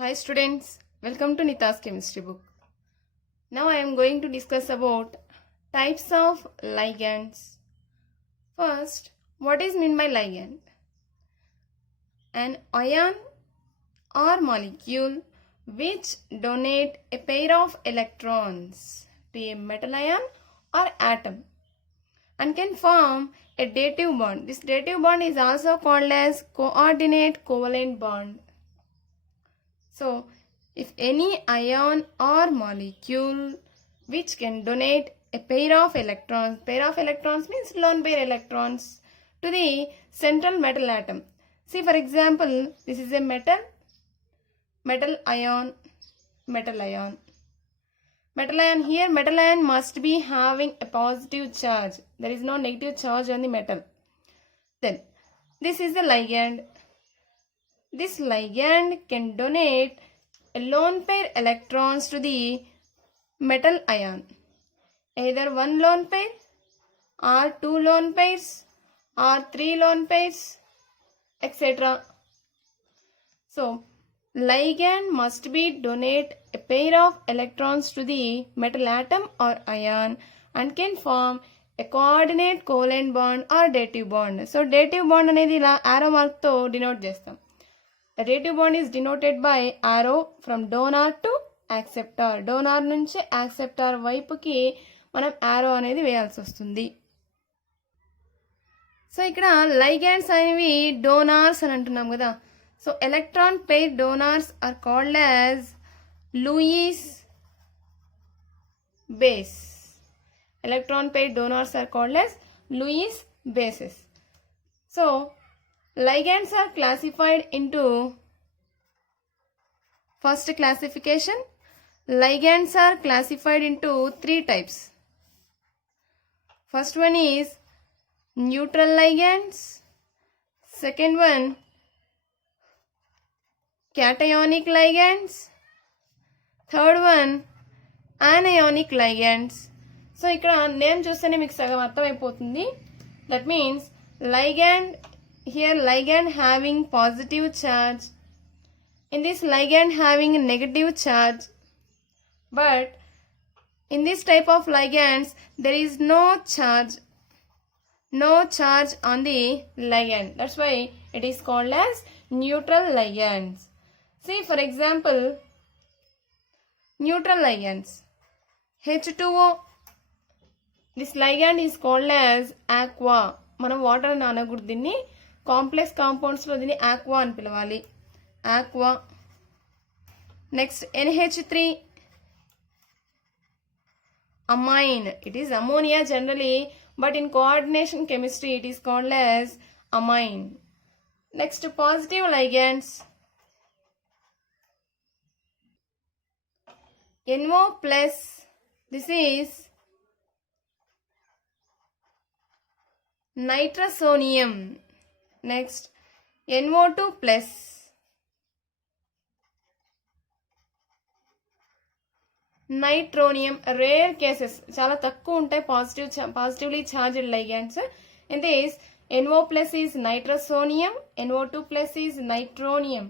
Hi students, welcome to Nita's chemistry book. Now I am going to discuss about types of ligands. First, what is meant by ligand? An ion or molecule which donate a pair of electrons to a metal ion or atom and can form a dative bond. This dative bond is also called as coordinate covalent bond. So, if any ion or molecule which can donate a pair of electrons means lone pair electrons to the central metal atom. See, for example, this is a metal ion. Metal ion here, metal ion must be having a positive charge. There is no negative charge on the metal. Then, this is the ligand. This ligand can donate a lone pair electrons to the metal ion. Either one lone pair or two lone pairs or three lone pairs, etc. So, ligand must be donate a pair of electrons to the metal atom or ion and can form a coordinate covalent bond or dative bond. So, dative bond అనేది ఇలా arrow mark తో denote చేస్తాం. The dative bond is denoted by arrow from donor to acceptor. Donor నుంచి acceptor వైపుకి మనం arrow అనేది వేయాల్సి వస్తుంది. సో ఇక్కడ ligands అనేవి donors అని అంటున్నాం కదా. So electron pair donors are called as Lewis base. Electron pair donors are called as Lewis bases. So ligands are classified into first classification. Ligands are classified into three types. First one is neutral ligands. Second one cationic ligands. Third one anionic ligands. So ఇక్కడ name చూస్తేనే మీకు సగం అర్థమైపోతుంది. That means ligand here ligand having positive charge, in this ligand having negative charge, but in this type of ligands there is no charge on the ligand. That's why it is called as neutral ligands. See, for example, neutral ligands, H2O, this ligand is called as aqua. మనం water అని అనకూడదు, దీన్ని complex కాంపౌండ్స్లో దీన్ని aqua అని పిలవాలి. Aqua. Next NH3, amine. It is ammonia generally, but in coordination chemistry it is called as amine. Next, positive ligands. NO plus, this is nitrosonium. Next, NO2 plus. Nitronium, rare cases, చాలా తక్కువ ఉంటాయి positively charged ligands. In this, NO plus is nitrosonium, NO2 plus is nitronium,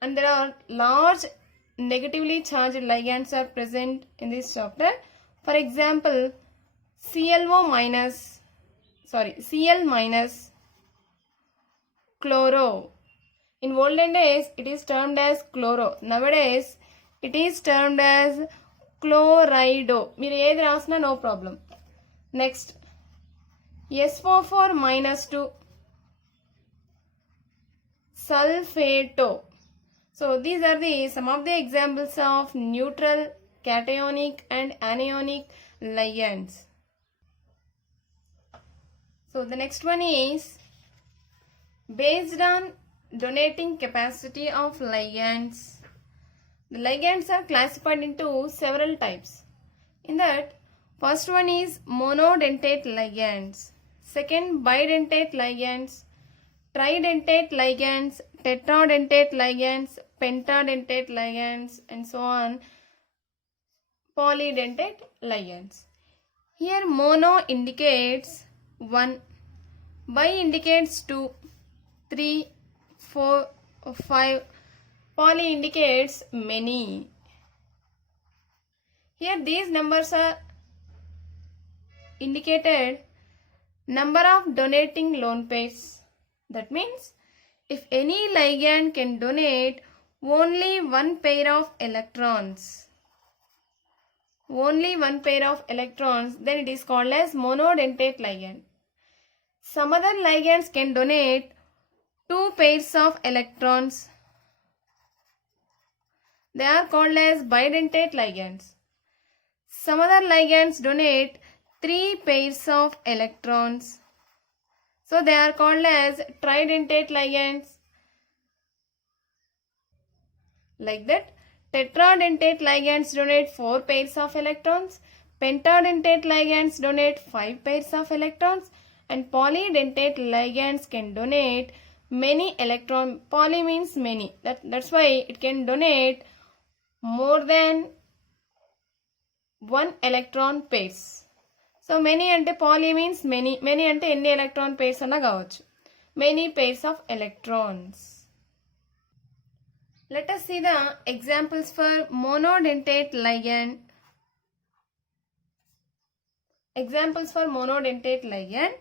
and there are large negatively charged ligands are present in this chapter. For example, Cl minus chloro. In olden days it is termed as chloro. Nowadays it is termed as chlorido. మీరు ఏది రాసినా no problem. Next, SO4 minus 2 sulfato. So these are some of the examples of neutral, cationic and anionic ligands. So the next one is based on donating capacity of ligands. The ligands are classified into several types. In that, first one is monodentate ligands, second bidentate ligands, tridentate ligands, tetradentate ligands, pentadentate ligands, and so on, polydentate ligands. Here mono indicates 1, bi indicates 2, 3, 4, 5, Poly indicates many. Here these numbers are indicated number of donating lone pairs. That means if any ligand can donate only one pair of electrons, then it is called as monodentate ligand. Some other ligands can donate two pairs of electrons. They are called as bidentate ligands. Some other ligands donate three pairs of electrons. So they are called as tridentate ligands. Like that, tetradentate ligands donate 4 pairs of electrons, pentadentate ligands donate 5 pairs of electrons, and polydentate ligands can donate many electrons. Poly means many. That's why it can donate more than one electron pairs. So many ante poly means many. Many ante any electron pairs anna kavachu. Many pairs of electrons. Let us see the examples for monodentate ligand. Examples for monodentate ligand.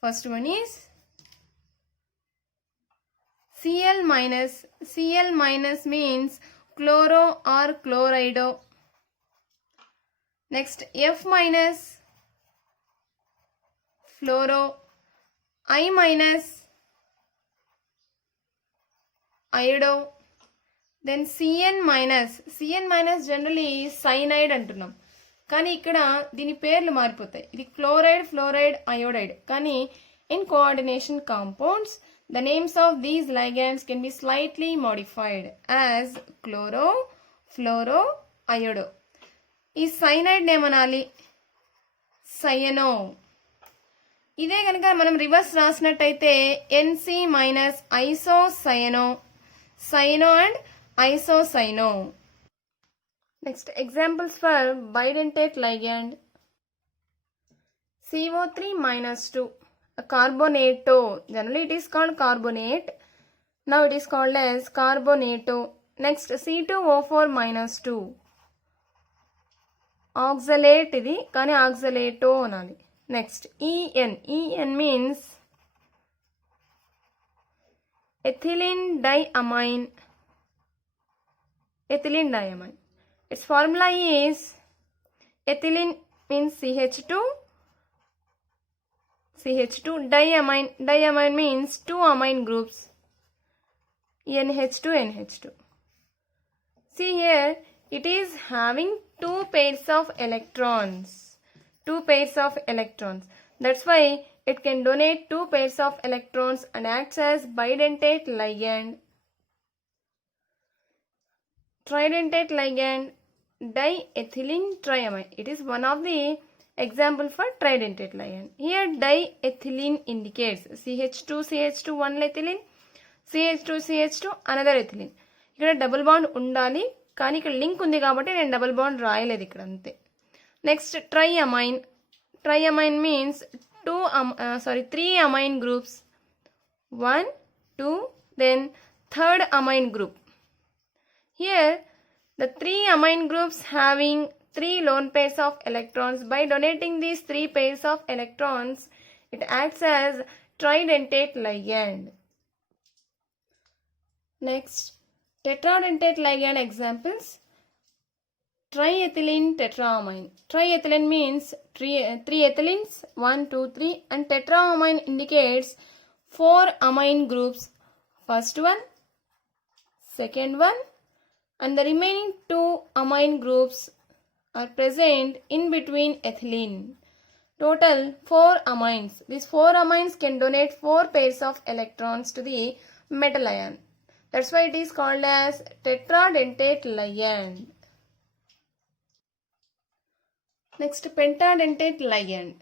First one is Cl minus. Cl minus means chloro or chlorido. Next F minus, fluoro. I minus, iodo. Then Cn minus. Cn minus generally cyanide అంటున్నాం, కానీ ఇక్కడ దీని పేర్లు మారిపోతాయి. ఇది chloride, fluoride, iodide. కానీ in coordination compounds the names of these ligands can be slightly modified as chloro, fluoro, iodo. ఈ cyanide ఏమనాలి? సయనో. ఇదే కనుక మనం రివర్స్ రాసినట్టయితే NC minus isocyano. Cyano and isocyano. Next examples for bidentate ligand. CO3 minus 2. A carbonato. Generally it is called carbonate. Now it is called as carbonato. Next C2O4 minus 2. Oxalate ఇది, కానీ oxalato అనాలి. Next EN. EN means ethylene diamine. Ethylene diamine. Its formula is ethylene means CH2. CH2 diamine. Diamine means two amine groups. NH2 NH2. See here, it is having two pairs of electrons. Two pairs of electrons. That's why it can donate two pairs of electrons and acts as bidentate ligand. Tridentate ligand, diethylene triamine. It is one of the example for tridentate ligand. Here diethylene indicates CH2 CH2 one ethylene, CH2 CH2 another ethylene. ఇక్కడ double bond ఉండాలి, కానీ ఇక్కడ link ఉంది కాబట్టి నేను double bond రాయలేదు ఇక్కడ, అంతే. Next triamine. Triamine means three amine groups. 1, 2, then third amine group. Here the three amine groups having three lone pairs of electrons. By donating these three pairs of electrons, it acts as tridentate ligand. Next, tetradentate ligand examples. Triethylene tetraamine. Triethylene means three ethylenes, 1, 2, 3, and tetraamine indicates 4 amine groups. First one, second one, and the remaining 2 amine groups are present in between ethylene. Total 4 amines. These 4 amines can donate 4 pairs of electrons to the metal ion. That's why it is called as tetradentate ligand. Next, pentadentate ligand.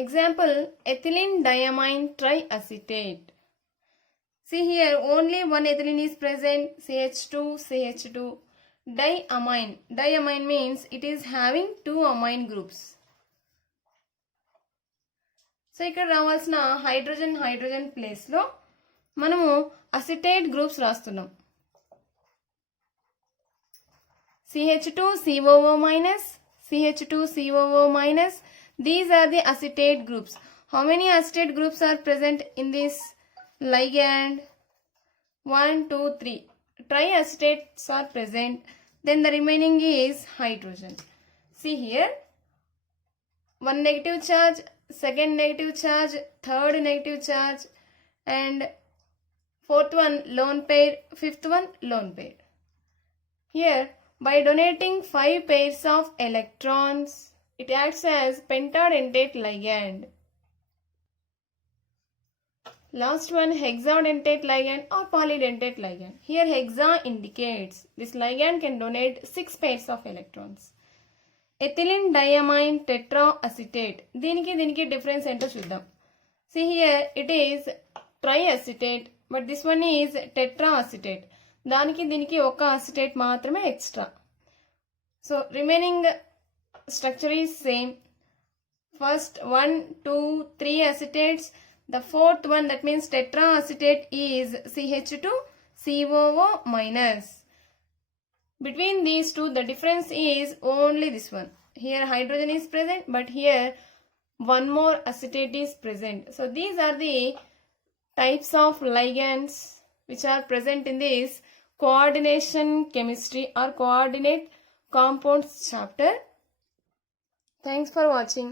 Example, ethylene diamine triacetate. See here, only one ethylene is present, CH2, CH2. Diamine. Diamine means it is having 2 amine groups. So ఇక్కడ రావాల్సిన hydrogen ప్లేస్లో మనము acetate groups రాస్తున్నాం. CH2COO minus, CH2COO minus. These are the acetate groups. How many acetate groups are present in this ligand? 1, 2, 3. Triacetates are present. Then the remaining is hydrogen. See here. One negative charge, second negative charge, third negative charge, and fourth one lone pair, fifth one lone pair. Here, by donating 5 pairs of electrons, it acts as pentadentate ligand. Last one, hexadentate ligand or polydentate ligand. Here hexa indicates this ligand can donate 6 pairs of electrons. Ethylene diamine tetraacetate. దీనికి difference ఏంటో చూద్దాం. See here it is triacetate, but this one is tetraacetate. దీనికి ఒక acetate మాత్రమే extra. So remaining structure is same. First 1, 2, 3 acetates. The fourth one, that means tetraacetate, is CH2COO minus. Between these two, the difference is only this one. Here hydrogen is present, but here one more acetate is present. So these are the types of ligands which are present in this coordination chemistry or coordinate compounds chapter. Thanks for watching.